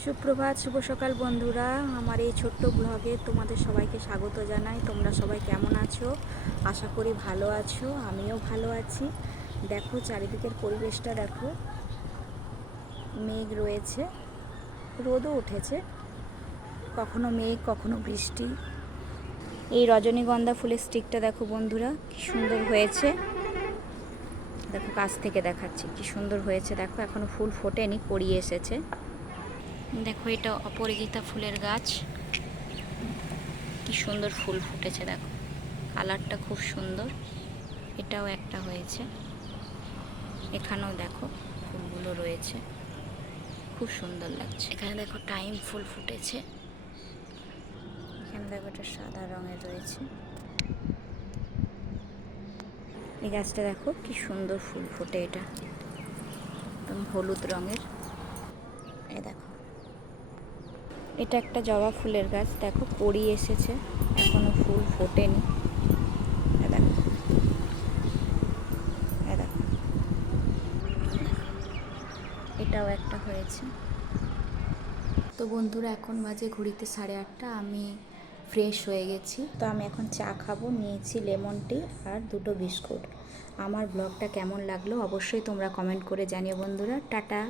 সুপ্রভাত, শুভ সকাল বন্ধুরা। আমার এই ছোট্ট ব্লগে তোমাদের সবাইকে স্বাগত জানাই। তোমরা সবাই কেমন আছো? আশা করি ভালো আছো, আমিও ভালো আছি। দেখো চারিদিকের পরিবেশটা দেখো, মেঘ রয়েছে, রোদও উঠেছে, কখনো মেঘ কখনো বৃষ্টি। এই রজনীগন্ধা ফুলের স্টিকটা দেখো বন্ধুরা, কি সুন্দর হয়েছে। দেখো কাছ থেকে দেখাচ্ছি কি সুন্দর হয়েছে। দেখো এখনো ফুল ফোটেনি, কড়িয়ে এসেছে। দেখো এটা অপরাজিতা ফুলের গাছ, কি সুন্দর ফুল ফুটেছে। দেখো কালারটা খুব সুন্দর। এটাও একটা হয়েছে, এখানেও দেখো ফুলগুলো রয়েছে, খুব সুন্দর লাগছে। এখানে দেখো টাইম ফুল ফুটেছে, এখানে দেখো এটা সাদা রঙের রয়েছে। এই গাছটা দেখো কি সুন্দর ফুল ফোটে, এটা একদম হলুদ রঙের। এ দেখো এটা একটা জবা ফুলের গাছ, দেখো কড়ি এসেছে, এখনো ফুল ফোটেনি। দেখো দেখো এটাও একটা হয়েছে। তো বন্ধুরা এখন বাজে ঘড়িতে 8:30। আমি ফ্রেশ হয়ে গেছি, তো আমি এখন চা খাবো। নিয়েছি লেমন টি আর 2টো বিস্কুট। আমার ব্লগটা কেমন লাগলো অবশ্যই তোমরা কমেন্ট করে জানিও বন্ধুরা। টাটা।